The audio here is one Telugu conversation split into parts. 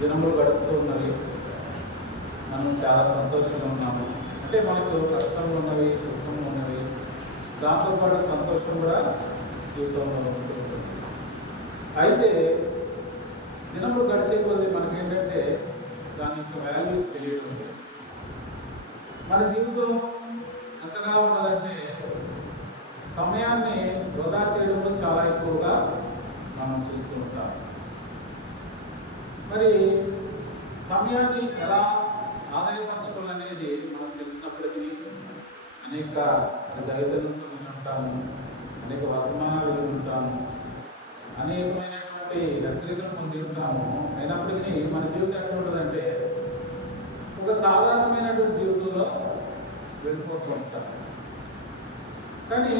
దినములు గడుస్తూ ఉన్నవి. మనం చాలా సంతోషంగా ఉన్నాము. అంటే మనకు కష్టంగా ఉన్నవి, సుఖంగా ఉన్నవి, దాంతోపాటు సంతోషం కూడా జీవితంలో ఉంటుంది. అయితే దినములు గడిచే కొద్దీ మనకేంటంటే దాని యొక్క వాల్యూస్ తెలియడం. మన జీవితం ఎంతగా ఉన్నదంటే సమయాన్ని వృధా చేయడంలో చాలా ఎక్కువగా మనం చూస్తూ ఉంటాం. మరి సమయాన్ని ఎలా ఆదాయపరచుకోవాలనేది మనం తెలిసినప్పటికీ అనేక దైవజనులతో ఉంటాము, అనేక వర్తమానాలు ఉంటాము, అనేకమైనటువంటి హెచ్చరికలు పొంది ఉంటాము. అయినప్పటికీ మన జీవితం ఎట్లా ఉంటుందంటే ఒక సాధారణమైనటువంటి జీవితంలో వెళ్ళిపోతూ ఉంటాం. కానీ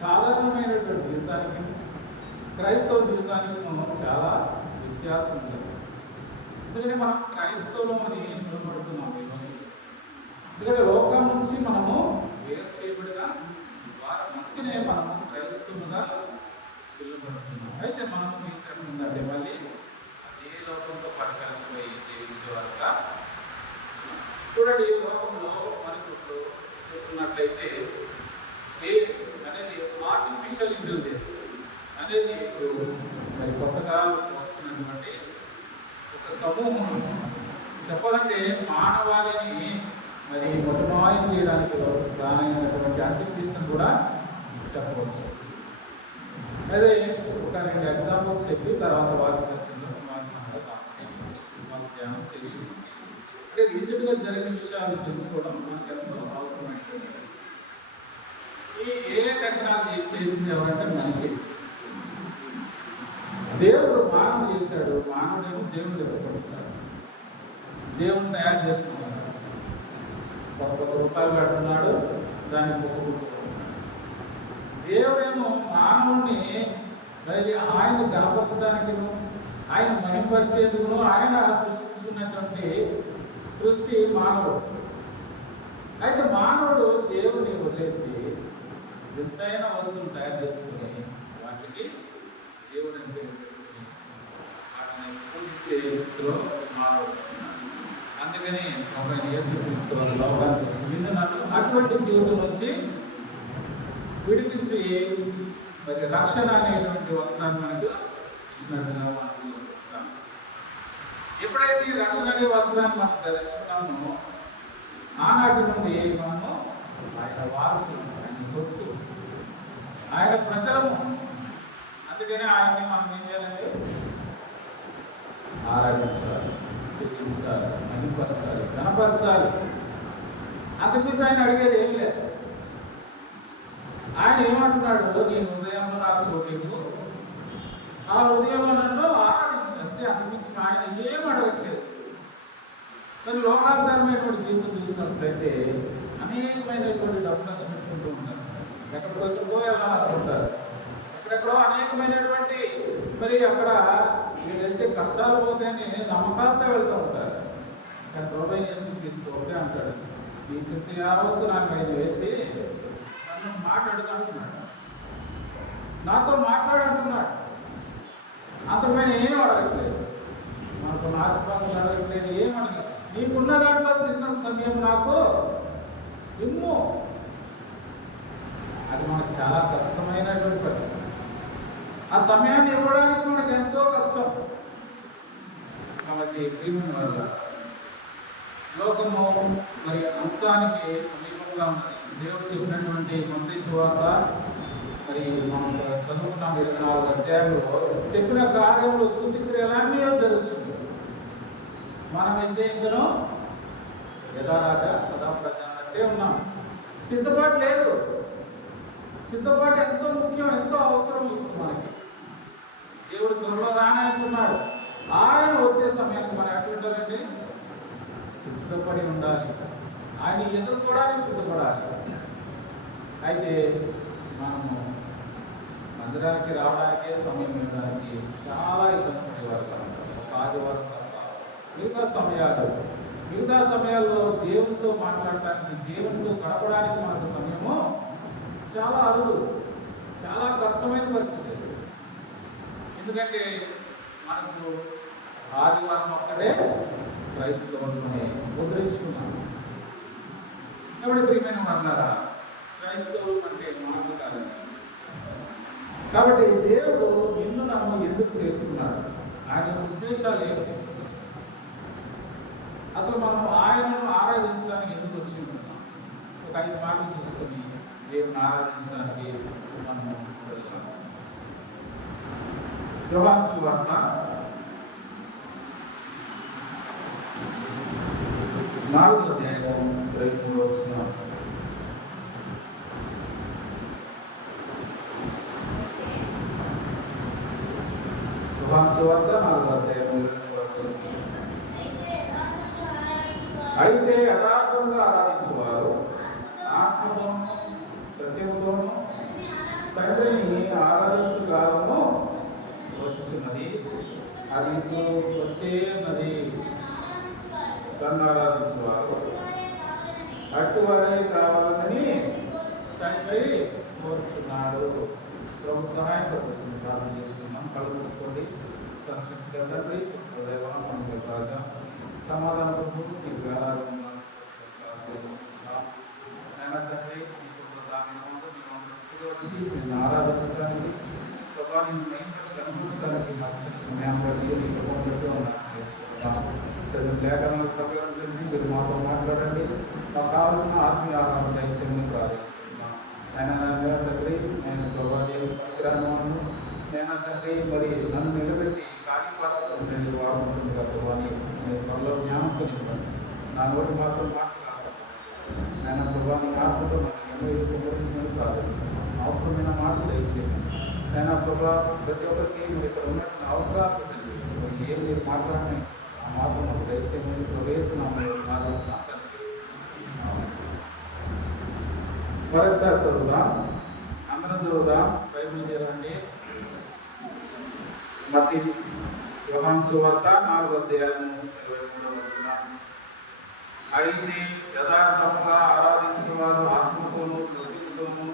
సాధారణమైనటువంటి జీవితానికి క్రైస్తవ జీవితానికి చాలా వ్యత్యాసం ఉంటుంది. ఎందుకంటే మనం క్రైస్తవులు అని నిలబడుతున్నాము ఈరోజు. ఎందుకంటే లోకం నుంచి మనము వేరు చేయబడిన వారి మధ్యనే మనము క్రైస్తవులుగా నిలబడుతున్నాం. అయితే మనము ఇక్కడ ఉందంటే మళ్ళీ అదే లోకంతో పరికరిసిపోయి జీవించేవారుగా చూడండి. ఈ లోకంలో మనకు ఇప్పుడు చూసుకున్నట్లయితే అనేది ఆర్టిఫిషియల్ ఇంటెలిజెన్స్ అనేది ఇప్పుడు మరి కొత్తగా వస్తున్నటువంటి ఒక సమూహం. చెప్పాలంటే మానవాళిని మరి మొట్టమాయం చేయడానికి దానైనటువంటి అంత్యక్రీస్తుని కూడా చెప్పవచ్చు. అదే ఒక 2 ఎగ్జాంపుల్స్ చెప్పి తర్వాత వారికి ధ్యానం చేసి అంటే రీసెంట్గా జరిగిన విషయాలు తెలుసుకోవడం మనకు ఎంతో అవసరమైంది. ఈ ఏ టెక్నాలజీ చేసింది ఎవరంటే మనిషి. దేవుడు మానవుడు చేశాడు, మానవుడేమో దేవుడు చెప్పుకుంటున్నాడు, దేవుని తయారు చేసుకుంటున్నాడు, రూపాయలు పెడుతున్నాడు, దాన్ని మొక్కుకుంటున్నాడు. దేవుడేమో మానవుడిని మరి ఆయన గణపరచడానికి, ఆయన మహిమపరిచేందుకు ఆయన సృష్టించుకున్నటువంటి సృష్టి మానవుడు. అయితే మానవుడు దేవుడిని వదిలేసి వింతైన వస్తువులు తయారు చేసుకుని వాటికి దేవుని వాటిని పూజించే స్థితిలో మానవుడు. అందుకని ఆయన యేసుక్రీస్తు లోకానికి వచ్చింది. అటువంటి జీవితం నుంచి విడిపించి మరి రక్షణ అనేటువంటి వస్త్రాన్ని మనకు ఇచ్చినట్టుగా మనం చూసుకుంటాం. ఎప్పుడైతే ఈ రక్షణ అనే వస్త్రాన్ని మనం ధరించుకున్నామో ఆనాటి నుండి మనము ఆయన వారసులు, ఆయన సొత్తు, ఆయన ప్రజలము. అందుకని ఆయన్ని మనం ఏం చేయాలంటే ఆరాధించాలి, స్థుతించాలి, మహిమపరచాలి, ఘనపరచాలి. అంతకుమించి ఆయన అడిగేది ఏం లేదు. ఆయన ఏమంటున్నాడు, నీ హృదయంలో నాకు చోటింపు, ఆ హృదయంలో నన్ను ఆరాధించంతే. అంతకుమించి ఆయన ఏం అడగట్లేదు. కానీ లోకానుసారమైనటువంటి జీవితం చూసినట్లయితే అనేకమైనటువంటి డబ్బు ఖర్చు పెట్టుకుంటూ ఉంటారు, ఎక్కడికో ఎలా అనుకుంటారు, ఎక్కడెక్కడో అనేకమైనటువంటి మరి అక్కడ మీరు వెళ్తే కష్టాలు పోతాయని నమ్మకాలతో వెళ్తూ ఉంటారు. కానీ ప్రభువైన యేసుక్రీస్తు ఒకటే అంటాడు, నీ చింత యావత్తు నాకు ఆయన వేసి నన్ను మాట్లాడుకుంటున్నాడు, నాతో మాట్లాడుతున్నాడు. అంతకుమైన ఏం అడగట్లేదు, మనకు ఆస్తిపాస్తులు అడగట్లేదు, ఏం అడగలేదు. నీకున్న దాంట్లో చిన్న సమయం నాకు ఇమ్ము. అది మనకు చాలా కష్టమైనటువంటి పరిస్థితి. ఆ సమయాన్ని ఇవ్వడానికి మనకు ఎంతో కష్టం. కాబట్టి ప్రియమైన వల్ల లోకము మరి అంతానికి సమీపంగా ఉన్నది. దేవుడు చెప్పినటువంటి మత్తయి సువార్త మరి మనం చదువుకున్నాం 24 అధ్యాయంలో చెప్పిన కార్యములు సూచక్రియలన్నీ జరుగుతుంది. మనం అయితే ఇంకనో యథారాజ సదా ప్రజ అంటే ఉన్నాం. సిద్ధపాటు లేదు. సిద్ధపాటు ఎంతో ముఖ్యం, ఎంతో అవసరం మనకి. దేవుడు త్వరలో రానంటున్నాడు. ఆయన వచ్చే సమయానికి మనం ఎట్లా ఉండాలండి? సిద్ధపడి ఉండాలి. ఆయన ఎదుర్కోవడానికి సిద్ధపడాలి. అయితే మనము మందిరానికి రావడానికే సమయం ఇవ్వడానికి చాలా ఇబ్బంది పడేవారు. ఒక ఆదివారం తప్ప మిగతా సమయాల్లో దేవునితో మాట్లాడటానికి, దేవునితో గడపడానికి మనకు సమయము చాలా అరుదు, చాలా కష్టమైన పరిస్థితి. ఎందుకంటే మనకు ఆదివారం ఒక్కడే క్రైస్తవులని ముద్రించుకున్నాను. కాబట్టి ప్రియమైన వాళ్ళారా, క్రైస్తవులు అంటే మానవులు కాదండి. కాబట్టి దేవుడు నిన్ను నన్ను ఎందుకు చేసుకున్నాడు? ఆయన ఉద్దేశాలు ఏంటి? అసలు మనం ఆయనను ఆరాధించడానికి ఎందుకు వచ్చి ఉంటున్నాం? ఒక 5 మాటలు తీసుకొని దేవుని ఆరాధించడానికి మనం వెళ్తాం. యోహాను సువార్త 4వ అధ్యాయం 23వ వచనం. యోహాను సువార్త 4వ అధ్యాయం 23వ వచనం. అయితే యథార్థంగా ఆరాధించేవారు ఆత్మతోనూ సత్యముతోనూ తండ్రిని ఆరాధించు కాలము వచ్చుచున్నది, అది వచ్చేన్నది. తను ఆరాధించేవారు అటువారే కావాలని తండ్రి కోరుతున్నాడు. ప్రభు సహాయం పడుతుంది. ప్రార్థన చేస్తున్నాం. కళ్ళు మూసుకోండి. సంక్షిప్తంగా తండ్రి రాజా సమాధానం నీకు వచ్చి నేను ఆరాధించడానికి ప్రభావం కనిపించడానికి నాకు సమయం పడి లేఖనాలు ప్రకటించండి. మీరు మాతో మాట్లాడండి. మాకు కావాల్సిన ఆత్మీయ ఆహారం దయచేయమని ప్రార్థిస్తున్నాను. ఆయన తండ్రి, నేను ప్రభావం పనికిరాను. నేను తండ్రి మరి నన్ను నిలబెట్టి కార్యపాత్రలు వాడుకుంటుందిగా ప్రభాని నేను త్వరలో జ్ఞానంతో నింపండి. నా నోటి మాత్రం మాట్లాడాలి. నేను ప్రభాని ఆత్మతో నన్ను ఎన్నో ప్రార్థిస్తున్నాను. అవసరమైన మాటలు దయచేయండి. నేను ప్రభావ ప్రతి ఒక్కరికి మీరు ఇక్కడ ఉన్నటువంటి అవసరాలు ఏం మీరు మాట్లాడిన ఆ మాటలు మాకు దయచేయమని ప్రవేశనామని ప్రార్థిస్తున్నాను. మరొకసారి చదువుదాం. అందరం చదువుదాం. బైబిల్ చేరండి. మత్తయి యోహాను సువార్త 4వ అధ్యాయం 23వ వచనం. అయితే యథార్థంగా ఆరాధించేవారు ఆత్మతోనూ సత్యముతోనూ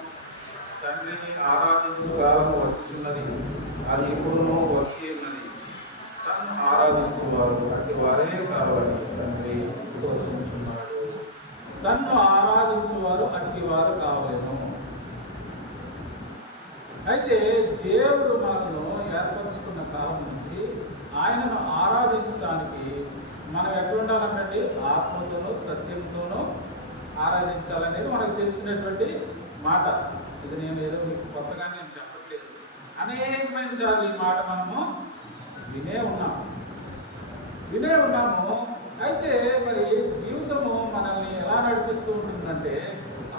తండ్రిని ఆరాధించు కాలము వచ్చుచున్నది, అది ఎప్పుడునో వచ్చి ఉన్నది. తను ఆరాధించేవారు అట్టి వారే కావాలని తండ్రి కోరుకుంటున్నాడు. తన్ను ఆరాధించేవారు అట్టి వారు కావాలను. అయితే దేవుడు మనను ఏర్పరచుకున్న కాలం నుంచి ఆయనను ఆరాధించడానికి మనం ఎట్లుండాలంటే ఆత్మతోనూ సత్యంతోనూ ఆరాధించాలనేది మనకు తెలిసినటువంటి మాట. ఇది నేను ఏదో మీకు కొత్తగా నేను చెప్పట్లేదు. అనేకమైన సార్లు ఈ మాట మనము వినే ఉన్నాము. అయితే మరి జీవితము మనల్ని ఎలా నడిపిస్తూ ఉంటుందంటే,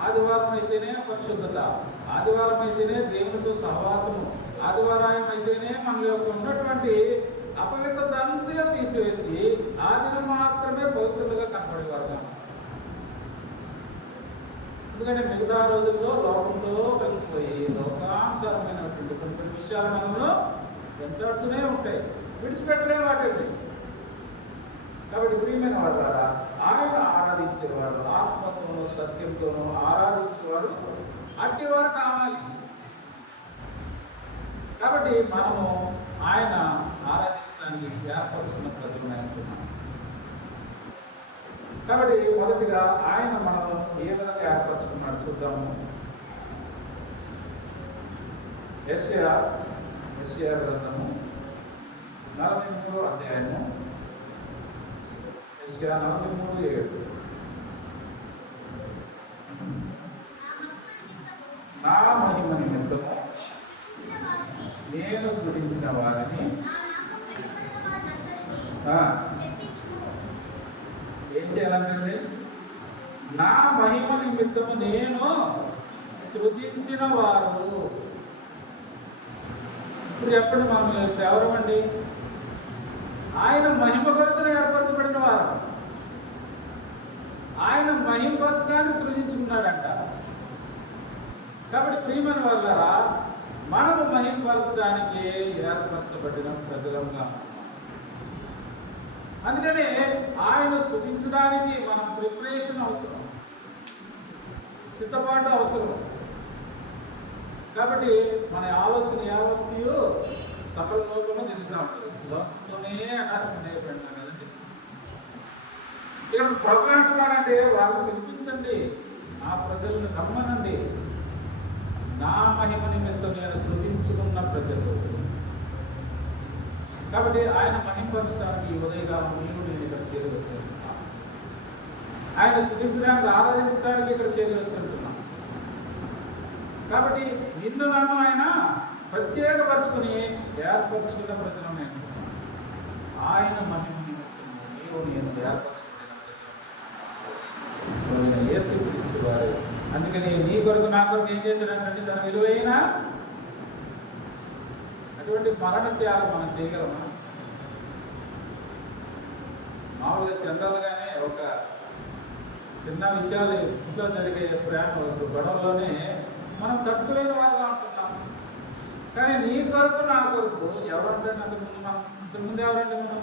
ఆదివారం అయితేనే పరిశుద్ధత, ఆదివారం అయితేనే దేవునితో సహవాసము, ఆదివారం అయితేనే మన యొక్క ఉన్నటువంటి అపవిత్రత అంతా తీసివేసి ఆ దినం మాత్రమే పవిత్రతగా కనపడేవారు. ఎందుకంటే మిగతా రోజుల్లో లోకంతో కలిసిపోయి లోకానుసారమైనటువంటి కొన్ని విషయాలు మనలో వెంటాడుతూనే ఉంటాయి, విడిచిపెట్టలే వాటి. కాబట్టి ప్రియమైన వాళ్ళ ఆయన ఆరాధించేవారు ఆత్మతోనూ సత్యంతోనూ ఆరాధించేవారు అట్టివారు కావాలి. కాబట్టి మనము ఆయన ఆరాధించడానికి ఏర్పరచుకున్న ప్రజలు అంటున్నాం. కాబట్టి మొదటిగా ఆయన మనం ఏ విధంగా ఏర్పరచుకున్నాడు చూద్దాము. యెషయా గ్రంథము 43వ అధ్యాయము, యెషయా 43:7. నా మహిమ నిమిత్తము నేను సృష్టించిన వారిని ఏం చేయాలంటే, నా మహిమ నిమిత్తము నేను సృజించిన వారు. ఇప్పుడు ఎప్పుడు మనం ఎవరమండి? ఆయన మహిమ కొరకు ఏర్పరచబడిన వారు. ఆయన మహిమపరచడానికి సృజించుకున్నాడంట. కాబట్టి ప్రియమైన వాళ్ళారా, మనము మహిమపరచడానికి ఏర్పరచబడిన ప్రజలంగా. అందుకనే ఆయన స్తుతించడానికి మనం ప్రిపరేషన్ అవసరం, సిద్ధపాటు అవసరం. కాబట్టి మన ఆలోచన యావత్తు సకల లోకంలో తిరుగుతూ ఉంటుంది, లోకంతోనే అటాచ్మెంట్ అయిపోయింది కదండి. ఇక్కడ ప్రభు అంటున్నాడంటే వాళ్ళు వినిపించండి, నా ప్రజలను నమ్మనండి, నా మహిమ నిమిత్తం నేను సృజించుకున్న ప్రజలు. కాబట్టి ఆయన మహిమపరచడానికి ఈ ఉదయకాలం నేను ఇక్కడ చేరి వచ్చుంటున్నాను, ఆయన స్థుతించడానికి ఆరాధించడానికి ఇక్కడ చేరి వచ్చుంటున్నాను. కాబట్టి నిన్ను నన్ను ఆయన ప్రత్యేకపరచుకుని ఏర్పరచుకున్న ప్రజలను నేను ఆయన మహిమ నిమిత్తము నీవు నేను ఏర్పరచుకున్న ప్రజలు యేసుక్రీస్తు వారు. అందుకని నీ కొరకు నా కొరకు ఏం చేశాడంటే తన విలువైన అటువంటి మరణ త్యాగం మనం చేయగలమా? మామూలుగా జనరల్గానే ఒక చిన్న విషయాలు ఇంట్లో జరిగే ప్రేమ గొడవలోనే మనం తప్పులేని వారుగా ఉంటున్నాం. కానీ నీ కొరకు నా కొరకు ఎవరంటే ఇంతకుముందు ఎవరంటే మనం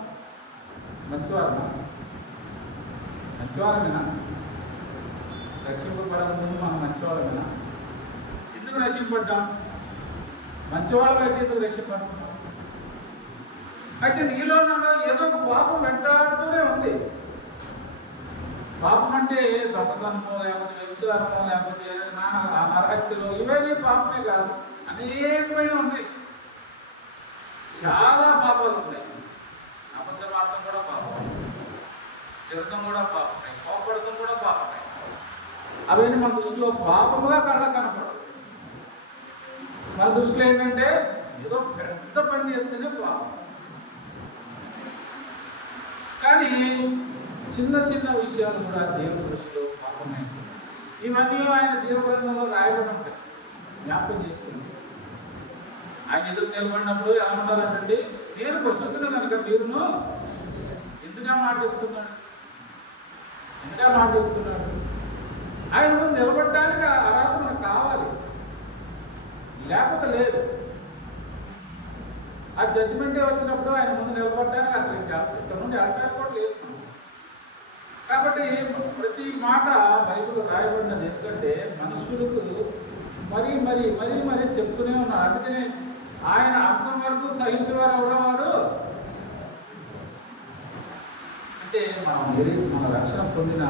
మంచివారమా? మంచివారమేనా? రక్షింపబడక ముందు మనం మంచివాళ్ళమేనా? ఎందుకు రక్షింపడ్డాం? మంచివాళ్ళమైతే ఎందుకు రక్షింపడుతున్నాం? అయితే నీలో ఏదో ఒక పాపం వెంటాడుతూనే ఉంది. పాపం అంటే దొంగతనము, లేకపోతే వ్యభిచారము, లేకపోతే నరహత్యలు, ఇవన్నీ పాపమే కాదు, అనేకమైన ఉన్నాయి. చాలా పాపాలు ఉన్నాయి. అబద్ధమాటం కూడా పాపం, తిరగడం కూడా పాపమే, కోపడటం కూడా పాపమే. అవన్నీ మన దృష్టిలో పాపముగా కనపడదు. మన దృష్టిలో ఏంటంటే ఏదో పెద్ద పని చేస్తేనే పాపం. కానీ చిన్న చిన్న విషయాలు కూడా దేవుని దృష్టిలో పాపమే. ఇవన్నీ ఆయన జీవగ్రంథంలో రాయబడి ఉంటాయి, జ్ఞాపకం చేసుకుంది. ఆయన ఎదురు నిలబడినప్పుడు ఎలా ఉండాలంటే, నేను పరిశుద్ధుడు కనుక మీరును ఎందుకు మాట చెప్తున్నాడు, ఎందుకు మాట చెప్తున్నాడు? ఆయన ముందు నిలబడడానికి ఆరాధన కావాలి, లేకపోతే లేదు. ఆ జడ్జిమెంటే వచ్చినప్పుడు ఆయన ముందు నిలబడడానికి అసలు ఇక్కడ నుండి అర్థాలు కూడా లేదు. కాబట్టి ప్రతి మాట బైబిల్ రాయబడినది. ఎందుకంటే మనుషులకు మరీ మరీ మరీ మరీ చెప్తూనే ఉన్నారు. అందుకనే ఆయన అంతం వరకు సహించేవారు ఎవడవాడు అంటే మన రక్షణ పొందిన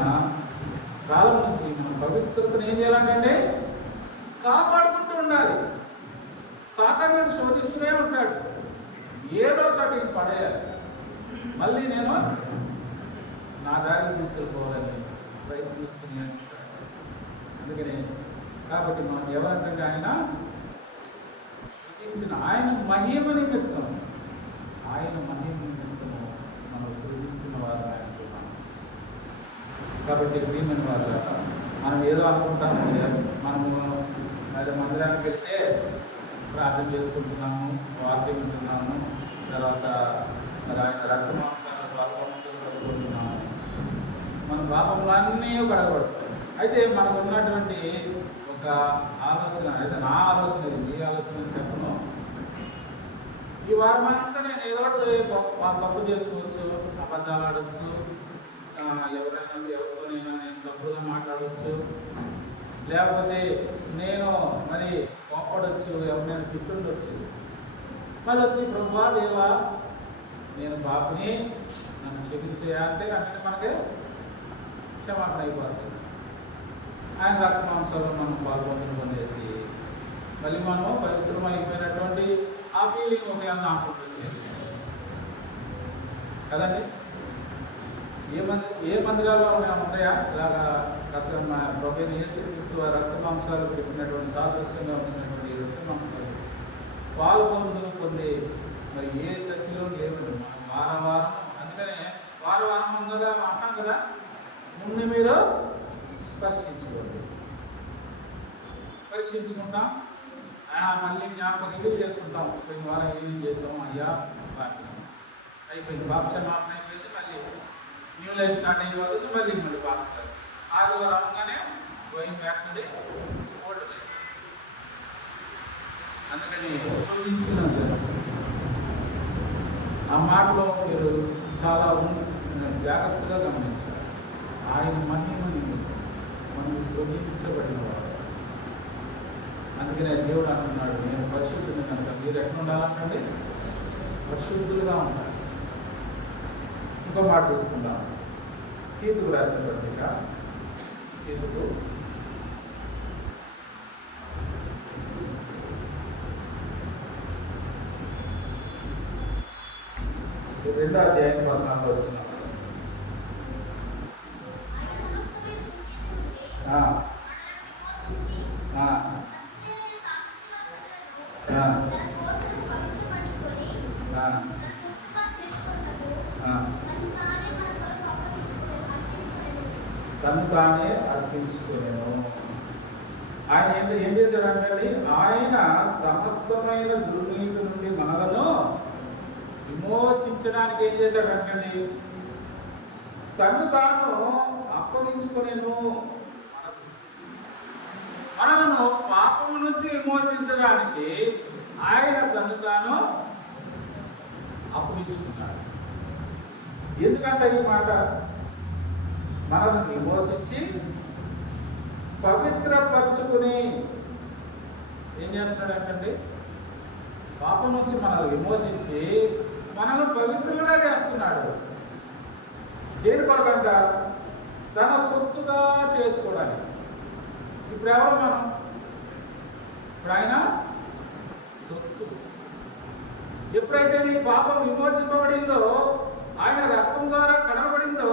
కాలం నుంచి మన పవిత్రతను ఏం చేయాలంటే కాపాడుకుంటూ ఉండాలి. సాతానుని శోధిస్తూనే ఉంటాడు, ఏదో చోటికి పడేయాలి, మళ్ళీ నేను నా దారికి తీసుకెళ్ళిపోవాలని ప్రయత్నిస్తూనే ఉంటాడు. అందుకనే కాబట్టి మనం ఎవరంటే ఆయన సృజించిన ఆయన మహిమ నిమిత్తం, ఆయన మహిమ నిమిత్తము మనం సృజించిన వారు ఆయన. కాబట్టి ప్రియమైన వారు మనం ఏదో అనుకుంటాము, మనము అది మందిరానికి వెళ్తే ప్రార్థన చేసుకుంటున్నాము, వాక్యం వింటున్నాము, తర్వాత మరి ఆయన రక్త మాంసాలను పాల్గొంటున్నాము, మన పాపములన్నీ కడగబడతాయి. అయితే మనకు ఉన్నటువంటి ఒక ఆలోచన, అయితే నా ఆలోచన, ఇది ఈ ఆలోచన చెప్పను. ఈ వారం అంతా నేను ఏదో తప్పు చేసుకోవచ్చు, అబద్ధాలు ఆడవచ్చు, ఎవరితోనైనా నేను తప్పుగా మాట్లాడవచ్చు, లేకపోతే నేను మరి కోపడవచ్చు, ఎవరైనా తిట్టుండొచ్చు. మళ్ళీ వచ్చి ప్రభువా దేవా నేను పాపని, నన్ను క్షమించేయా అంటే అంటే మనకి క్షమాపణ అయిపోతుంది. ఆయన రక్త మాంసాలు మనం పొందేసి మళ్ళీ మనం పవిత్రం అయిపోయినటువంటి ఆ ఫీలింగ్ ఒక నాకు వచ్చేది కదండి. ఏ మందిరాల్లో ఉంటాయా ఇలాగా ప్రభు యేసుక్రీస్తు రక్త మాంసాలు పెట్టినటువంటి సాదృశ్యంగా వచ్చినటువంటి రక్త మాంసాలు పాలు పొంది మరి ఏ చర్చిలో లేవు. మనం వారం అందుకనే వారం ముందుగా అంటాం కదా, ముందు మీరు పరీక్షించుకుంటాం, మళ్ళీ జ్ఞాపకం రివ్యూ చేసుకుంటాం. పోయిన వారం రివ్యూ చేసాం, అయ్యా అయిపోయింది, బాప్షమాపణ అయిపోయింది, మళ్ళీ న్యూ లైఫ్ స్టార్ట్ అయిపోతుంది, మళ్ళీ పాస్తారు. ఆదివారం అవగానే going back to the old life. అందుకని సూచించిన ఆ మాటలో మీరు చాలా జాగ్రత్తగా గమనించాలి. ఆయన మహిమని మనం శోధించబడిన వాడు. అందుకనే దేవుడు అంటున్నాడు, నేను పరిశుద్ధుని కనుక మీరు ఎక్కడ ఉండాలంటే పరిశుద్ధులుగా ఉంటారు. ఇంకో మాట చూసుకుందాం. తీతుకు రాసిన పత్రిక, తీతుకు 2వ అధ్యాయం 14వ వచనం. తను తానే అర్పించుకునేను. ఆయన ఏం చేశాడంటే, ఆయన సమస్తమైన దుర్నీతి నుండి మనలను విమోచించడానికి ఏం చేశాడంటే, తను తాను అప్పగించుకునేను. మనలను పాపము నుంచి విమోచించడానికి ఆయన తను తాను అప్పగించుకున్నాడు. ఎందుకంటే ఈ మాట, మనల్ని విమోచించి పవిత్రపరుచుకుని ఏం చేస్తున్నాడంటే, పాపం నుంచి మనల్ని విమోచించి మనల్ని పవిత్రులుగా చేస్తున్నాడు. దేని కొరకంట? తన సొత్తుగా చేసుకోవడానికి. ఇప్పుడు ఎవరు మనం? ఇప్పుడు ఆయన సొత్తు. ఎప్పుడైతే నీ పాపం విమోచింపబడిందో, ఆయన రక్తం ద్వారా కడగబడిందో,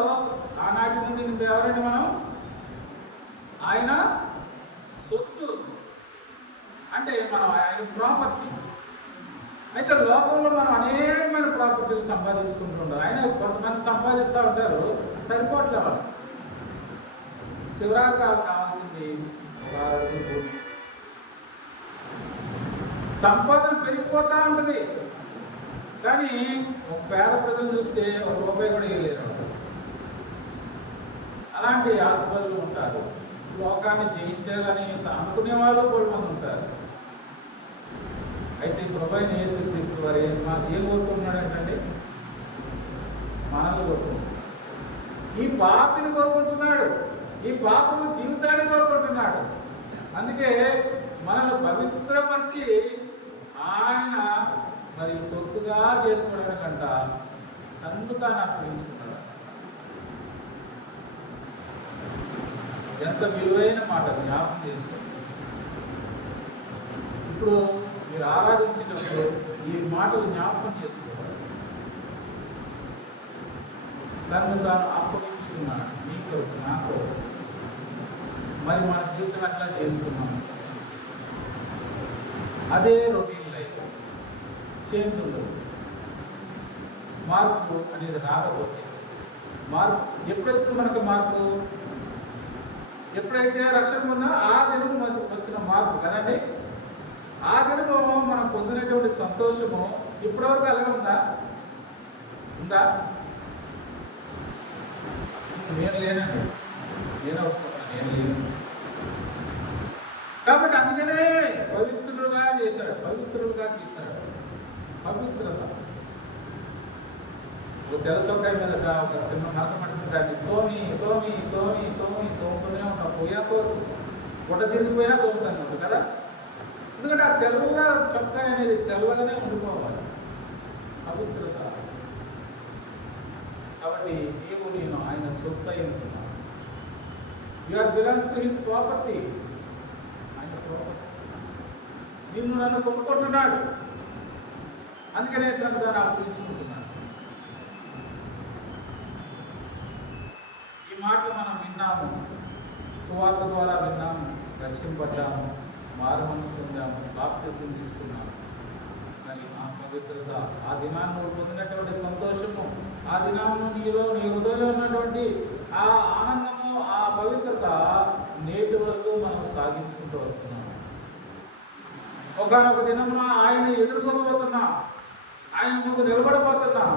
ఆనాటి నుండి నువ్వు ఎవరండి? మనం ఆయన సొత్తు. అంటే మనం ఆయన ప్రాపర్టీ. అయితే లోకంలో మనం అనేకమైన ప్రాపర్టీలు సంపాదించుకుంటుంటాం. ఆయన కొంతమంది సంపాదిస్తూ ఉంటారు, సరిపోవట్లే వాళ్ళు. చివరికి కావాల్సింది సంపాదన పెరిగిపోతూ ఉంటుంది. కానీ ఒక పేద ప్రజలు చూస్తే ₹1 కూడా ఇవ్వలేరు. అలాంటి ఆశపరులు ఉంటారు. లోకాన్ని జయించాలని అనుకునే వాళ్ళు కూడా మంది ఉంటారు. అయితే ప్రభువైన యేసుక్రీస్తు వారు ఏం కోరుకుంటున్నాడు అంటే, మనల్ని కోరుకుంటున్నాడు. ఈ పాపిని కోరుకుంటున్నాడు. ఈ పాపము జీవితాన్ని కోరుకుంటున్నాడు. అందుకే మనల్ని పవిత్రపరిచి ఆయన మరి సొత్తుగా చేసుకోవడానికంట తను తాను అర్పించుకున్నాడు. ఎంత విలువైన మాట, జ్ఞాపకం చేసుకోండి. ఇప్పుడు మీరు ఆరాధించేటప్పుడు ఈ మాటలు జ్ఞాపకం చేసుకోవాలి. తను తాను అప్పగించుకున్నాడు నీకు నాకు. మరి మన జీవితం అట్లా చేస్తున్నాము. అదే రొటీన్ లైఫ్. చేంజ్ ఉండదు. మార్పు అనేది రాకపోతే, మార్పు ఎప్పుడు వచ్చింది మనకు? మార్పు ఎప్పుడైతే రక్షణ ఉన్నా ఆ దినం వచ్చిన మార్పు కదండి. ఆ దినము మనం పొందినటువంటి సంతోషము ఇప్పటివరకు అలాగే ఉందా? నేను లేనండి, నేను లేను. కాబట్టి అందుకనే పవిత్రులుగా చేశాడు, పవిత్రులుగా చేశాడు. పవిత్రత. ఒక తెల్ల చొక్కాయి మీద ఒక చిన్న మత పట్టుకుని దాన్ని తోముతూనే ఉంటాం. పోయాకో గుట్ట చెరిగిపోయినా తోముతానే ఉంటాం కదా. ఎందుకంటే ఆ తెల్ల చొక్కాయి అనేది తెల్లగానే ఉండిపోవాలి. పవిత్రత. కాబట్టి నీవు నేను ఆయన సొత్తు అయి ఉంటున్నాను. You are belongs to his property. ఆయన ప్రాపర్టీ. నిన్ను నన్ను కొనుక్కుంటున్నాడు. అందుకనే తను దాన్ని అప్పగించుకుంటున్నాడు. ఈ మాటలు మనం విన్నాము, సువార్త ద్వారా విన్నాము, రక్షింపడ్డాము, మారుమనసు పొందాము, బాప్తిసం తీసుకున్నాము. మరి ఆ పవిత్రత, ఆ దినాన్ని పొందినటువంటి సంతోషము, ఆ దినాన్ని నీ హృదయంలో ఉన్నటువంటి ఆ ఆనందము, ఆ పవిత్రత నేటి వరకు మనం సాగించుకుంటూ వస్తున్నాం. ఒకనొక దినమున ఆయన ఎదుర్కోబోతున్నాం, ఆయన ముందు నిలబడబోతున్నాం.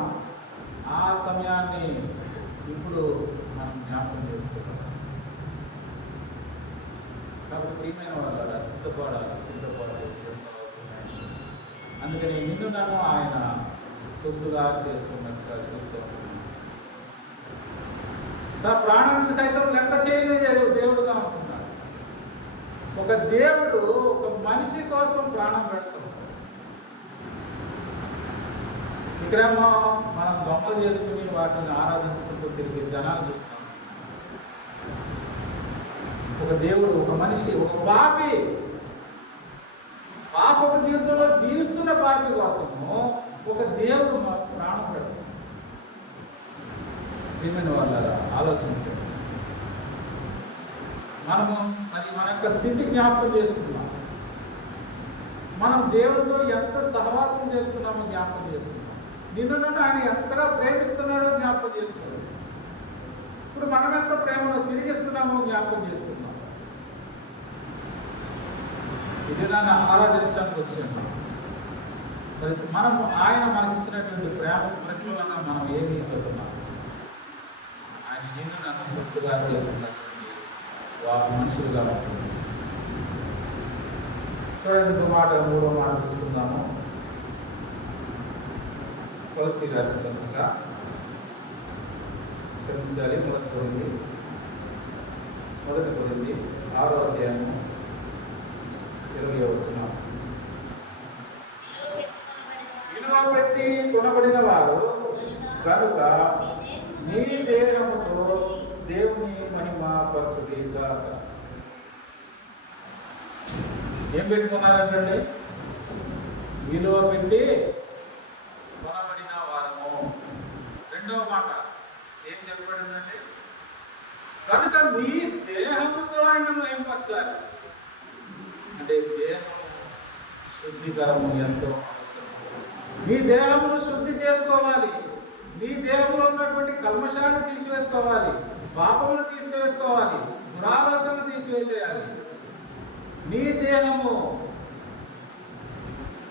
ఆ సమయాన్ని ఇప్పుడు మనం జ్ఞాపకం చేసుకుంటాం. కాబట్టి ప్రియమైన వాళ్ళ సిద్ధపడాలి. అందుకని నిన్ను నన్ను ఆయన సొత్తుగా చేసుకున్నట్టుగా చూస్తూ ఉన్నాను. తన ప్రాణాన్ని సైతం లెక్క చేయని దేవుడుగా ఉంటున్నాడు. ఒక దేవుడు ఒక మనిషి కోసం ప్రాణం పెడుతున్నాడు. ఇక్కడేమో మనం బొమ్మలు చేసుకుని వాటిని ఆరాధించుకుంటూ తిరిగి జనాలు చూస్తాం. ఒక దేవుడు, ఒక మనిషి, ఒక పాప జీవితంలో జీవిస్తున్న పాపి కోసము ఒక దేవుడు ప్రాణం పెడతాడు. ఏమైనా వాళ్ళ ఆలోచించారు. మనము అది మన యొక్క స్థితి జ్ఞాపకం చేసుకున్నాం. మనం దేవుడితో ఎంత సహవాసం చేస్తున్నామో జ్ఞాపకం చేసుకున్నాం. నిన్ను ఆయన ఎంతగా ప్రేమిస్తున్నాడో జ్ఞాపకం చేసుకున్నాడు. ఇప్పుడు మనం ఎంత ప్రేమను తిరిగిస్తున్నామో జ్ఞాపకం చేసుకున్నాం. ఇది నన్ను ఆరాధించడానికి వచ్చాము. మనం ఆయన మనకి ఇచ్చినటువంటి ప్రేమ ప్రతిఫలంగా మనం ఏమి పెడుతున్నాం. ఆయన నిన్ను నన్ను సొత్తుగా చేసుకున్నటువంటి మనుషులుగా ఉంటుంది. చూడండి, మూడో మాట తీసుకుందాము. తులసి రాష్ట్రంగా క్షమించాలి. మొదటి కొరింది 6వ అధ్యాయం 20వ వచనం. విలువ పెట్టి కొనబడిన వారు కనుక నీ దేహముతో దేవుని మహిమ పరచుడి జాత. ఏం పెట్టుకున్నారంటే విలువ పెట్టి కొనబడిన వారము. రెండవ మాట ఏం చెప్పబడిందండి? కనుక మీ దేహముతో ఆయన మహిమపరచాలి. అంటే దేహము శుద్ధికరము ఎంతో అవసరం. మీ దేహమును శుద్ధి చేసుకోవాలి. మీ దేహంలో ఉన్నటువంటి కల్మషాన్ని తీసివేసుకోవాలి, పాపమును తీసివేసుకోవాలి, దురాలోచనలు తీసివేసేయాలి. మీ దేహము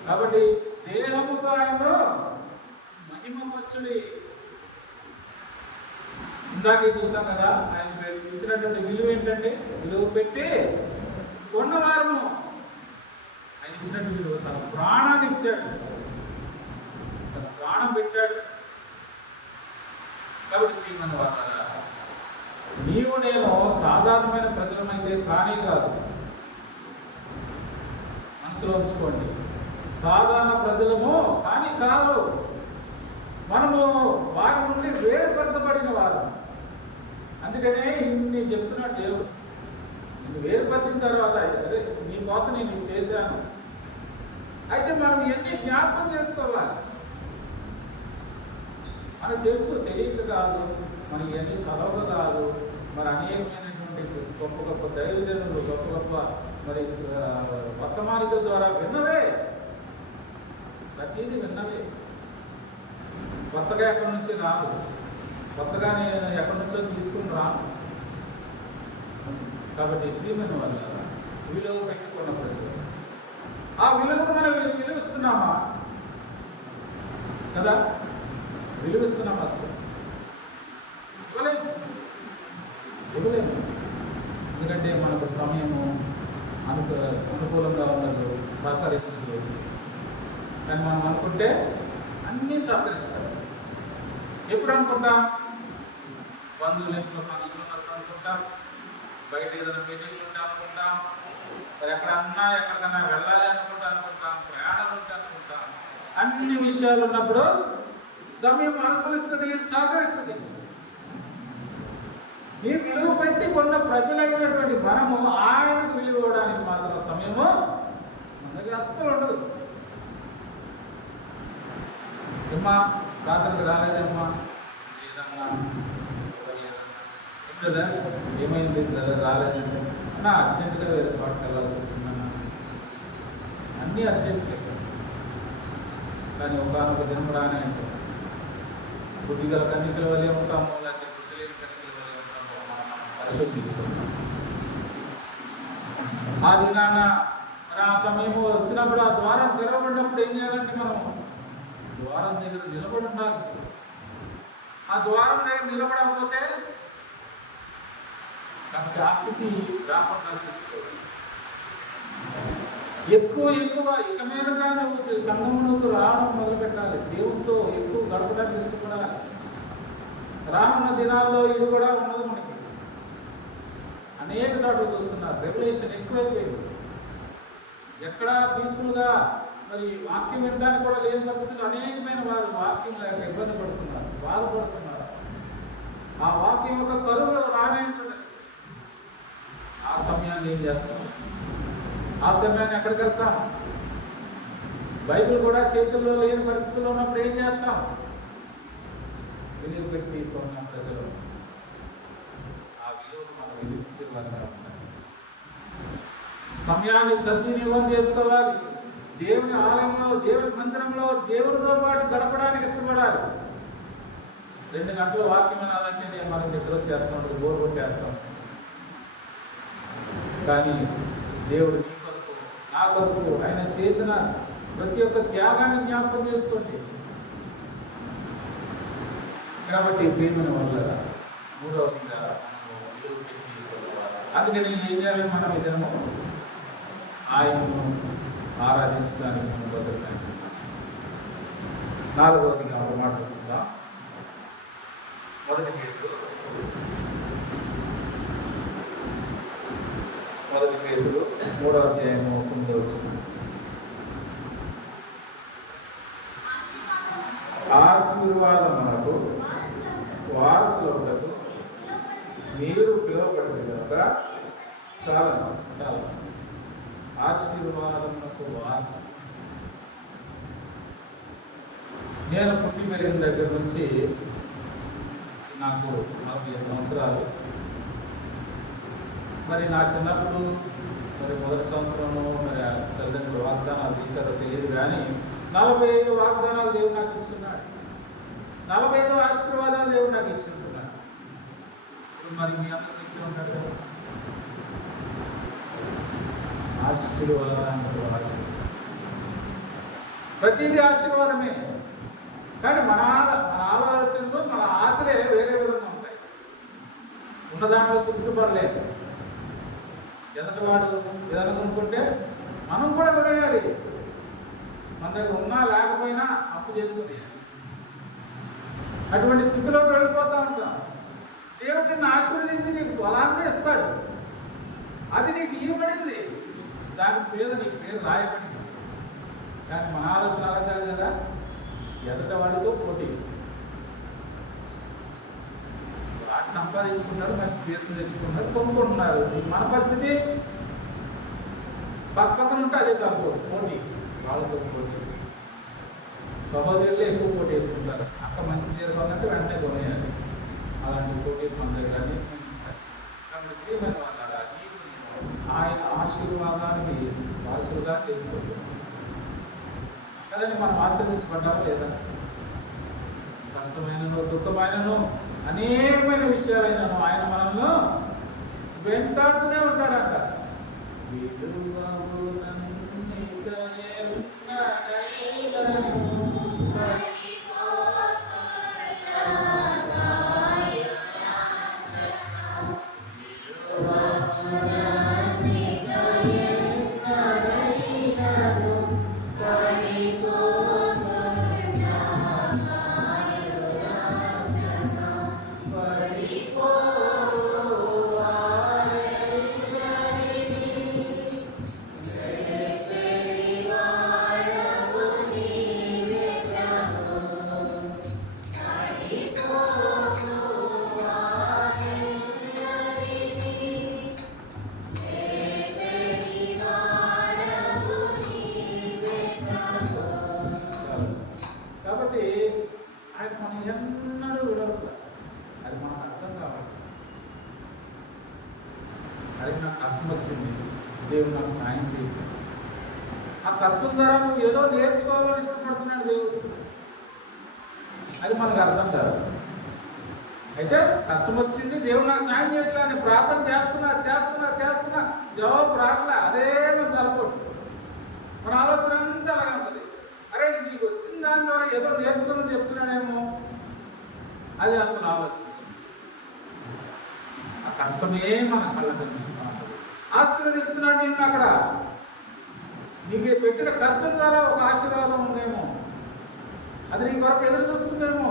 కాబట్టి దేహముతో ఆయన మహిమపరచుడి. ఇందాకే చూసాం కదా, ఆయన ఇచ్చినటువంటి విలువ ఏంటంటే విలువ పెట్టి కొన్నవారము. ఆయన ఇచ్చినటువంటి విలువ తన ప్రాణాన్ని ఇచ్చాడు, తన ప్రాణం పెట్టాడు. కాబట్టి మన వాళ్ళ నీవు నేను సాధారణమైన ప్రజలమైతే కానీ కాదు. మనసులో ఉంచుకోండి, సాధారణ ప్రజలము కానీ కాదు. మనము వారి నుండి వేరుపరచబడిన వారు. అందుకనే ఇన్ని చెప్తున్నా దేవుడు. నిన్ను వేరుపరిచిన తర్వాత అరే నీ కోసం నేను ఇది చేశాను. అయితే మనం ఎన్ని జ్ఞాపకం చేసుకోవాలి. మనకు తెలుసు, తెలియక కాదు, మనకి ఎన్ని చదవక కాదు. మరి అనేకమైనటువంటి గొప్ప గొప్ప దైవజనులు, గొప్ప గొప్ప మరి వర్తమానికుల ద్వారా విన్నవే, ప్రతిదీ విన్నవే. కొత్తగా ఎక్కడి నుంచి రాదు, కొత్తగా నేను ఎక్కడి నుంచో తీసుకుని రాను. కాబట్టి ప్రియమైన వల్ల విలువ పెట్టుకున్న ప్రజలు ఆ విలువకు మనం విలువిస్తున్నామా కదా? విలువిస్తున్నామా? అసలు ఇవ్వలేము. ఎందుకంటే మనకు సమయము అనుకూలంగా ఉండదు, సహకరించదు. కానీ మనం అనుకుంటే అన్నీ సహకరిస్తారు. ఎప్పుడు అనుకుంటాం? బంధువులు ఇంట్లో ఫంక్షన్ ఉన్నప్పుడు అనుకుంటాం, బయట ఏదైనా మీటింగ్లు ఉంటే అనుకుంటాం, మరి ఎక్కడికన్నా వెళ్ళాలి అనుకుంటాం, ప్రయాణాలు ఉంటే అనుకుంటాం. అన్ని విషయాలు ఉన్నప్పుడు సమయం అనుకూలిస్తుంది, సహకరిస్తుంది. ఈ విలువ పెట్టి కొన్న ప్రజలైనటువంటి మనము ఆయనకు విలువ ఇవ్వడానికి మాత్రం సమయము మన దగ్గర అస్సలు ఉండదు. అమ్మా రాత్రికి రాలేదమ్మా, లేదమ్మా, కదా ఏమైంది రాలేదంటే అన్నా అర్జెంటుగా వేరే చోటకి వెళ్ళాల్సి వచ్చిందన్నా. అన్నీ అర్జెంటుగా. కానీ ఒకనొక దినం రానే బుద్ధిగల కన్నికల వల్లే ఉంటాము, లేకపోతే బుద్ధి లేని కన్నికల వల్లే ఉంటాము. మనం పరిశోధించుకుంటాం. ఆ దినాన్న మరి ఆ సమయము వచ్చినప్పుడు ఆ ద్వారం తెరవబడినప్పుడు ఏం చేయాలంటే మనం ద్వారం దగ్గర నిలబడి ఉండాలి. ఆ ద్వారం దగ్గర నిలబడకపోతే కాబట్టి ఆ స్థితి రాకుండా చూసుకోవాలి. ఎక్కువ ఇక మీదగా నువ్వు సంఘమునకు రావడం మొదలు పెట్టాలి. దేవుడితో ఎక్కువ గడపడానికి ఇష్టపడాలి. రానున్న దినాల్లో ఇది కూడా ఉండదు. మనకి అనేక చోట్ల చూస్తున్నారు, రెవల్యూషన్ ఎక్కువైపోయింది. ఎక్కడ పీస్ఫుల్గా మరి వాక్యం వినడానికి కూడా లేని పరిస్థితులు అనేకమైన వారు వాక్యం లేక ఇబ్బంది పడుతున్నారు, బాధపడుతున్నారు. ఆ వాక్యం యొక్క కరువు రానే ఉంటుంది. ఆ సమయాన్ని ఏం చేస్తాం? ఆ సమయాన్ని ఎక్కడికి వెళ్తాం? బైబిల్ కూడా చేతుల్లో లేని పరిస్థితుల్లో ఉన్నప్పుడు ఏం చేస్తాం? విలువ పెట్టి కొన్న ప్రజలు ఆ విలువను మనం విలువించే వారిగా ఉంటాం. సమయాన్ని సద్వినియోగం చేసుకోవాలి. దేవుని ఆలయంలో, దేవుని మందిరంలో దేవునితో పాటు గడపడానికి ఇష్టపడాలి. 2 గంటల వాక్యం వినాలంటే మనం నిద్ర చేస్తాం, బోర్ కొట్టేస్తాం. కానీ దేవుడు నీ కొరకు, నా కొరకు ఆయన చేసిన ప్రతి ఒక్క త్యాగాన్ని జ్ఞాపకం చేసుకోండి. కాబట్టి ప్రేమను వల్ల మూడవదిగా అందుకని ఏం చేయాలి? మనం ఇదనము ఆయనను ఆరాధించడానికి మనం బదులుతాం. 4వదిగా ఒక మాట వస్తుందా? 1 పేతురు 3వ అధ్యాయము 9వ వచనం. ఆశీర్వాదములకు వారసులకు మీరు పిలువబడింది కనుక చాలా చాలా ఆశీర్వాదములకు వారసు. నేను పుట్టి పెరిగిన దగ్గర నుంచి నాకు 40 సంవత్సరాలు. మరి నా చిన్నప్పుడు మరి మొదటి సంవత్సరంలో మరి తల్లిదండ్రులు వాగ్దానాలు తీశారో తెలియదు, కానీ 45 వాగ్దానాలు దేవుడు నాకు ఇచ్చున్నాడు. 45 ఆశీర్వాదాలు దేవుడు నాకు ఇచ్చుంటున్నాడు. మరి మీ అందరికి ఇచ్చి ఉంటాడు కదా. ఆశీర్వాదానికి ప్రతిదీ ఆశీర్వాదమే. కానీ మన ఆలోచనలు, మన ఆశలే వేరే విధంగా ఉంటాయి. ఉన్న దాంట్లో తృప్తిపడలేదు. ఎదటివాడు ఏదైనా కొనుక్కుంటే మనం కూడా కొనేయాలి. మన దగ్గర ఉన్నా లేకపోయినా అప్పు చేసుకుని అటువంటి స్థితిలోకి వెళ్ళిపోతూ ఉంటాం. దేవుడు నిన్ను ఆశీర్వదించి నీకు బలాన్ని ఇస్తాడు. అది నీకు ఇవ్వబడింది, దాని మీద నీకు పేరు రాయబడింది. కానీ మన ఆలోచన అలా కాదు కదా. ఎదట వాడితో పోటీ. వాటి సంపాదించుకుంటారు, మంచి చేతులు తెచ్చుకుంటారు, కొనుక్కుంటున్నారు. మన పరిస్థితి పక్కన ఉంటే అదే తప్పు, పోటీ. వాళ్ళతో పోటీ. సహోదరులు ఎక్కువ పోటీ వేసుకుంటారు. అక్క మంచి చీర కొన్నట్టు వెంటనే కొనేయాలి. అలాంటి పోటీ మన దగ్గర కాబట్టి ఆయన ఆశీర్వాదానికి వారసులుగా చేసుకుంటాం కదండి. మనం ఆశీర్వదించబడ్డామా లేదా? కష్టమైనను, దుఃఖమైనను, అనేకమైన విషయాలైనను ఆయన మనల్ని వెంటాడుతూనే ఉంటాడంట. కాబట్టి ఆయన మనం ఎన్నడూ విడవట్లేదు. అది మనకు అర్థం కావాలి. అది నాకు కష్టం వచ్చింది, దేవుడు నాకు సాయం చేయాలి. ఆ కష్టం ద్వారా నువ్వు ఏదో నేర్చుకోవాలని ఇష్టపడుతున్నాడు దేవుడు. అది మనకు అర్థం కాదు. అయితే కష్టం వచ్చింది, దేవుడు నాకు సాయం చేయట్లా అని ప్రార్థన చేస్తున్నా జవాబు రాట్లా. అదే మన తలపోటు. మన ఆలోచన అంతా అలాగే ఉంటుంది. అరే నీకు వచ్చిన దాని ద్వారా ఏదో నేర్చుకోమని చెప్తున్నాడేమో, అది అసలు ఆలోచించింది. ఆ కష్టమే మన కళ్ళ కనిపిస్తూ ఉంటుంది. ఆశీర్వదిస్తున్నాడు నిన్ను. అక్కడ నీకు పెట్టిన కష్టం ద్వారా ఒక ఆశీర్వాదం ఉందేమో, అది నీ కొరకు ఎదురు చూస్తుందేమో.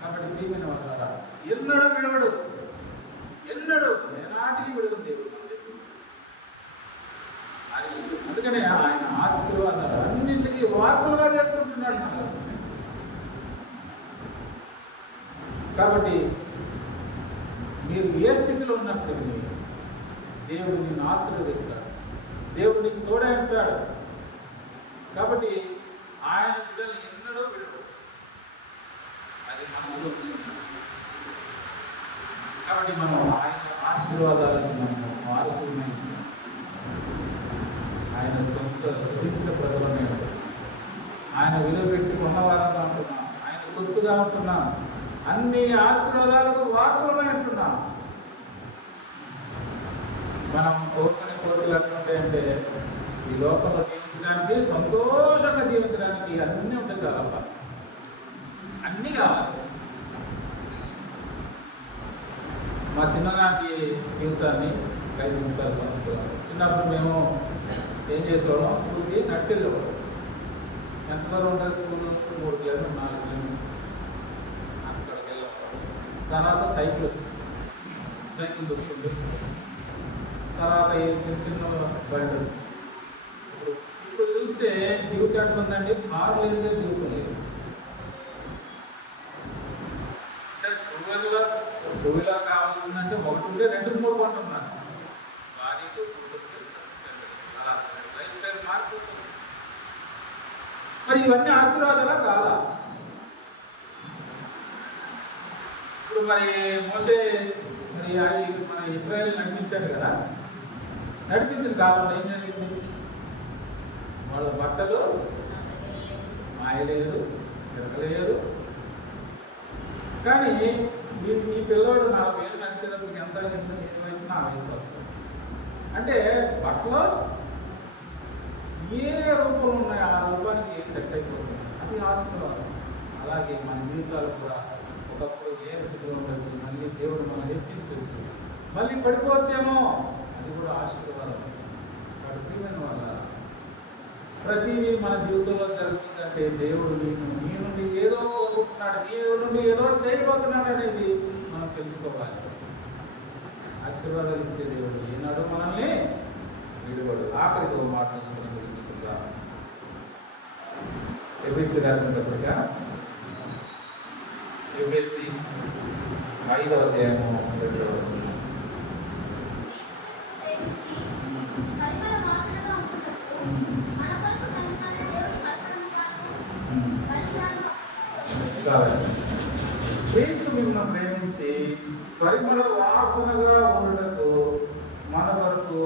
కాబట్టి ప్రియమైన వాళ్ళారా, ఎన్నడూ విడవడు, ఎన్నడూ ఏనాటికి విడవడు దేవుడు. అందుకనే ఆయన ఆశీర్వాదాలు వారసులుగా చేసుకుంటున్నాడు మనల్ని. కాబట్టి మీరు ఏ స్థితిలో ఉన్నప్పటికీ దేవుడు నిన్ను ఆశీర్వదిస్తాడు, దేవుడు నీకు తోడే ఉంటాడు. కాబట్టి ఆయన బిడ్డలు ఎన్నడూ విడవు, అది మనసులో ఉంచుకున్నాడు. కాబట్టి మనం ఆయన ఆశీర్వాదాలను మనం వారసులమై ఆయన సృష్టించిన ప్రజలనే ఆయన విలువ పెట్టి ఉన్నవారంగా ఉంటున్నాం, ఆయన సొత్తుగా ఉంటున్నాం, అన్ని ఆశీర్వాదాలకు వారసులమై ఉంటున్నాం. మనం కోరుకునే కోరికలు ఎట్లుంటాయంటే ఈ లోకంలో జీవించడానికి, సంతోషంగా జీవించడానికి అన్నీ ఉంటాయి చాలా, అన్నీ కావాలి. మా చిన్ననాటి జీవితాన్ని 5 నిమిషాలు పంచుకోవాలి. చిన్నప్పుడు మేము ఏం చేసేవాళ్ళం, స్కూల్కి నడిచి వెళ్ళేవాళ్ళం. ఎంత దూరం ఉంటుంది స్కూల్? 3 కిలోమీటర్లు 4 కిలోమీటర్లు అక్కడికి వెళ్ళేవాళ్ళం. తర్వాత సైకిల్ వచ్చింది, సైకిల్ దొరుకుతుంది. తర్వాత చిన్న చిన్న బండి వచ్చింది. ఇప్పుడు చూస్తే జీవితం ఎట్లుందండి, కారు లేదే జీవితం లేదు. టూ వీలర్ కావాల్సిందంటే 1 ఉంటే 2, 3 కొంటున్నాను. లారీకి అలా లైఫ్ స్టైల్ మారిపోతుంది. మరి ఇవన్నీ ఆశీర్వాదాలా కాదా? ఇప్పుడు మరి మోషే మరి మన ఇశ్రాయేల్ నడిపించాడు కదా, నడిపించిన కాలంలో ఏం జరిగింది? వాళ్ళ బట్టలు మాయలేదు, చిరకలేదు. కానీ ఈ పిల్లోడు 4 ఏళ్ళు నడిచేటప్పుడు ఎంత ఏ వయసు? ఆ వయసు వస్తుంది. అంటే బట్టలో ఏ రూపంలో ఉన్నాయో ఆ రూపానికి సెట్ అయిపోతుంది. అది ఆశీర్వాదం. అలాగే మన జీవితాలు కూడా ఒకప్పుడు ఏ స్థితిలో ఉండొచ్చు, మళ్ళీ దేవుడు మనం హెచ్చించవచ్చు, మళ్ళీ పడిపోవచ్చేమో, అది కూడా ఆశీర్వాదం. ప్రియమైన వాళ్ళ ప్రతిదీ మన జీవితంలో జరుగుతుందంటే దేవుడు నీ నుండి ఏదో కోరుకుంటున్నాడు, నీ నుండి ఏదో చేయబోతున్నాడు అనేది మనం తెలుసుకోవాలి. ఆశీర్వాదాలు ఇచ్చే దేవుడు ఈనాడు మనల్ని విడువడు. ఆఖరికి ఒక మాట గురించుకుందాం. ఎఫెసీ రాసిన పత్రిక, ఎఫెసీ 5వ అధ్యాయము 2వ వచనం. క్రీస్తు మిమ్మల్ని ప్రేమించి పరిమళ వాసనగా ఉండటకు మన వరకు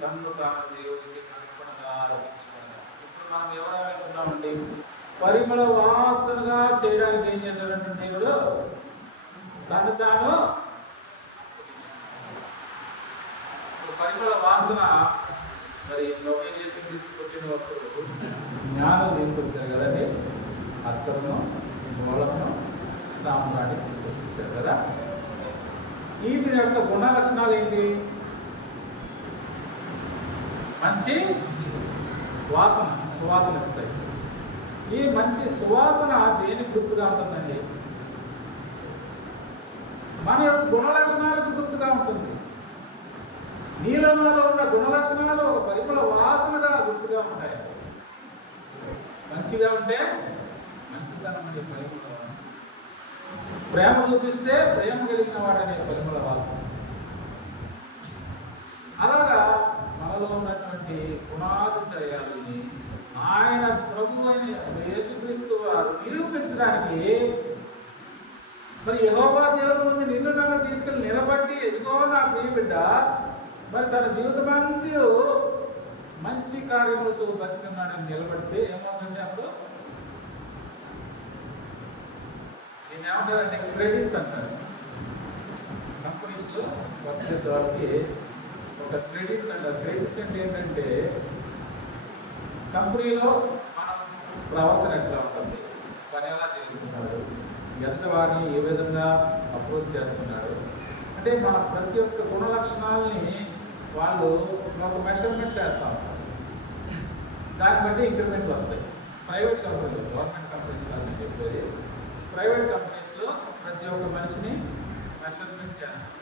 తను తాను దేవుడికి అర్పణగా అర్పించుకున్నాడు. ఇప్పుడు మనం ఎవరు అనుకున్నామండి? పరిమళ వాసనగా చేయడానికి ఏం చేశాడంటే దేవుడు తను తాను. పరిమళ వాసన మరి లోకం చేసి క్రీస్తు పుట్టినప్పుడు జ్ఞానం తీసుకొచ్చారు కదండి, అర్థము మూలము సామ్రాన్ని తీసుకొచ్చారు కదా. వీటి యొక్క గుణ లక్షణాలు ఏంటి? మంచి వాసన, సువాసన ఇస్తాయి. ఈ మంచి సువాసన దేనికి గుర్తుగా ఉంటుందండి? మన యొక్క గుణ లక్షణాలకు గుర్తుగా ఉంటుంది. నీలలో ఉన్న గుణ లక్షణాలు ఒక పరిమళ వాసనగా గుర్తుగా ఉంటాయి. మంచిగా ఉంటే మంచితనం అనే పరిమళ వాసన, ప్రేమ చూపిస్తే ప్రేమ కలిగిన వాడనే పరిమళ వాసన. అలాగా మనలో ఉన్నటువంటి గుణాతిశయాలని ఆయన ప్రభు అయిన యేసుక్రీస్తు వారు నిరూపించడానికి మరి యెహోవా దేవుని ముందు నిన్ను నన్ను తీసుకెళ్ళి నిలబట్టి, ఎదుగో నా ప్రియ బిడ్డ మరి తన జీవితమంతా మంచి కార్యములతో బతికున్నాడని నిలబడితే ఏమవుతుందంటే అప్పుడు దీన్ని ఏమంటారంటే క్రెడిట్స్ అంటారు. కంపెనీస్లో వర్క్ చేసే వాళ్ళకి ఒక క్రెడిట్స్ అంటారు. క్రెడిట్స్ అంటే ఏంటంటే కంపెనీలో మనం ప్రవర్తన ఎట్లా ఉంటుంది, పని ఎలా చేస్తున్నాడు, ఎంత వారిని ఏ విధంగా అప్రోచ్ చేస్తున్నాడు అంటే మన ప్రతి ఒక్క గుణ లక్షణాలని వాళ్ళు ఒక మెషర్మెంట్ చేస్తూ ఉంటారు. దాన్ని బట్టి ఇంక్రిమెంట్లు వస్తాయి. ప్రైవేట్ కంపెనీలో, గవర్నమెంట్ కంపెనీస్ కాదని చెప్పేది, ప్రైవేట్ కంపెనీస్లో ప్రతి ఒక్క మనిషిని మెషర్మెంట్ చేస్తారు.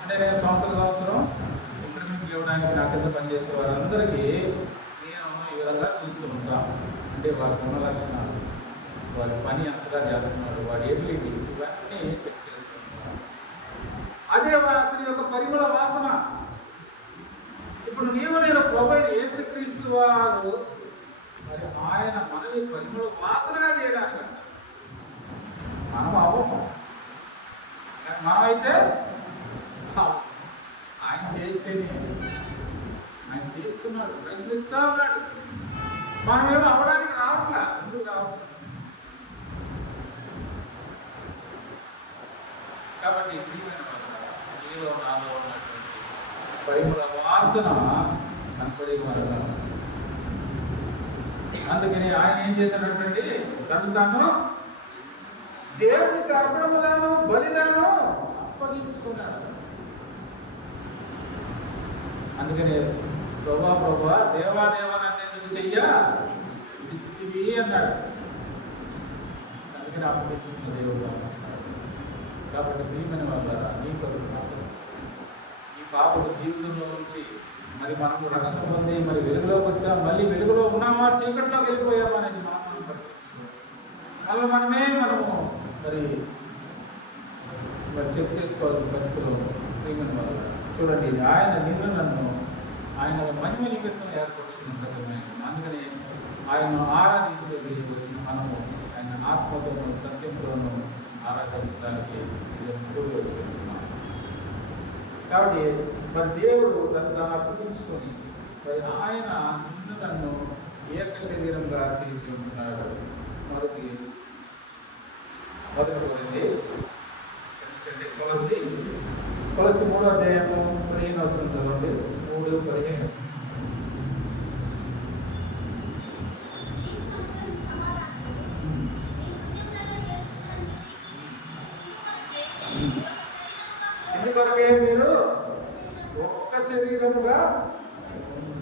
అంటే నేను సంవత్సరం ఇంక్రిమెంట్ ఇవ్వడానికి నా కింద పనిచేసే వారందరికీ నేను ఈ విధంగా చూస్తున్నాను. వాడి ఎబిలిటీ ఇవన్నీ చెక్ చేసుకుంటున్నాడు. అదే అతని యొక్క పరిమళ వాసన. ఇప్పుడు నీవు నేను ప్రభు యేసుక్రీస్తు వారు మరి ఆయన మనని పరిమళ వాసనగా చేయడానికి మనం అవ్వము. మనమైతే ఆయన చేస్తేనే, ఆయన చేస్తున్నాడు, ప్రయత్నిస్తూ ఉన్నాడు. మనమేమో అవ్వడానికి రావట్లా. ఎందుకు రావట్లేదు? కాబట్టి నీలో నాలో ఉన్నటువంటి పరిమళ వాసన కనపడే వారు. అందుకని ఆయన ఏం చేసినటువంటి తను తాను దేవునికి అర్పణముగాను బలిగాను అప్పగించుకున్నాడు. అందుకని ప్రభా దేవాదేవా నన్ను ఎందుకు చెయ్యా ఇచ్చితివి అన్నాడు. అందుకని అప్పగించుకున్న దేవుడు. కాబట్టి ప్రియమైన వాళ్ళ నీ కొరకు ఈ పాపడు జీవితంలో నుంచి మరి మనకు రక్షణ పొంది మరి వెలుగులోకి వచ్చాం, మళ్ళీ వెలుగులో ఉన్నామా చీకట్లోకి వెళ్ళిపోయామా అనేది మనం పరిశీలించుకోవాలి. మనము మరి చెక్ చేసుకోవాల్సిన పరిస్థితుల్లో ప్రియమైన వాళ్ళ చూడండి, ఆయన నిన్ను నన్ను ఆయన మహిమ నిమిత్తం ఏర్పరుచుకున్న ప్రజలమైన. అందుకని ఆయన ఆరాధించేది వచ్చిన మనము ఆయన ఆత్మతోనూ సత్యంతోనూ ఆరాధించడానికి కూడి వచ్చిస్తున్నాం. కాబట్టి మరి దేవుడు తను అర్పించుకొని మరి ఆయన నిన్ను నన్ను ఏక శరీరంగా చేసి ఉంటున్నాడు. మొదటి పోయింది క్షమించండి, కొలసి 3వ అధ్యాయము 15వ వచనం చదవండి. 3:15. ఎందుకొరకే మీరు ఒక్క శరీరముగా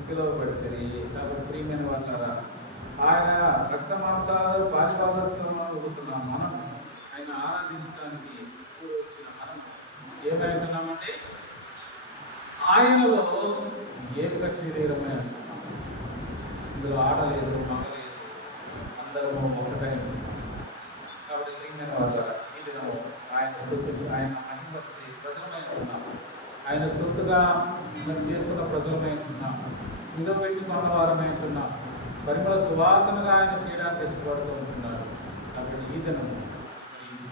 పిలువబడతారు. కాబట్టి ప్రియమైన వాళ్ళారా, ఆయన రక్త మాంసాలు పారిపాదస్తులను అడుగుతున్నాం. మనం ఆయన ఆరాధించడానికి వచ్చిన మనం ఏమైతున్నామంటే ఆయనలో ఏక శరీరమే అంటున్నాం. ఇందులో ఆడలేదు, మగలేదు, అందరము ఒకటై. కాబట్టి ప్రియమైన వాళ్ళారా, ఈ దినము ఆయన స్తుతించి ఆయన మహిమపరిచి ప్రజలమై ఉన్నాం. ఆయన సొత్తుగా మనం చేసుకున్న ప్రజలమై ఉన్నాం. ఇందులో పెట్టి కొన్నవారమై ఉంటున్నాం. పరిమళ సువాసనగా ఆయన చేయడానికి ఇష్టపడుతూ ఉంటున్నాడు. కాబట్టి ఈ దినము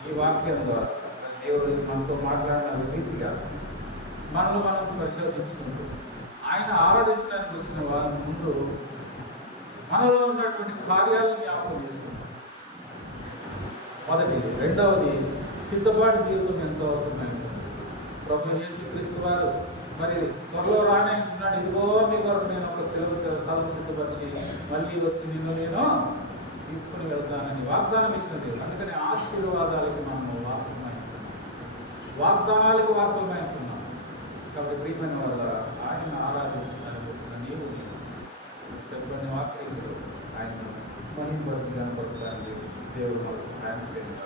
ఈ వాక్యం ద్వారా దేవుడు మనతో మాట్లాడిన రీతిగా మనల్ని మనం పరిశోధించుకుంటూ ఆయన ఆరాధించడానికి వచ్చిన వారి ముందు మనలో ఉన్నటువంటి కార్యాలను జ్ఞాపకం చేసుకుంటాం. మొదటి. రెండవది, సిద్ధపాటు జీవితం ఎంతో అవసరమైంది. ప్రభు యేసుక్రీస్తు వారు మరి త్వరలో రానే అంటున్నాడు, ఇదిగో మీ కొరకు నేను ఒక స్థలం సిద్ధపరిచి మళ్ళీ వచ్చి నిన్ను నేను తీసుకుని వెళ్తానని వాగ్దానం ఇచ్చిన దేవుడు. అందుకని ఆశీర్వాదాలకి మనము వాసమై వాగ్దానాలకు వాసమై ఉంటున్నాం. కాబట్టి ప్రియమైన వల్ల ఆయన ఆరాధించడానికి వచ్చిన నీవు చెప్పని వాక్యలు ఆయన మహిమపరిచి కనపరచడానికి దేవుడు మనకు సహాయం చేయాలి.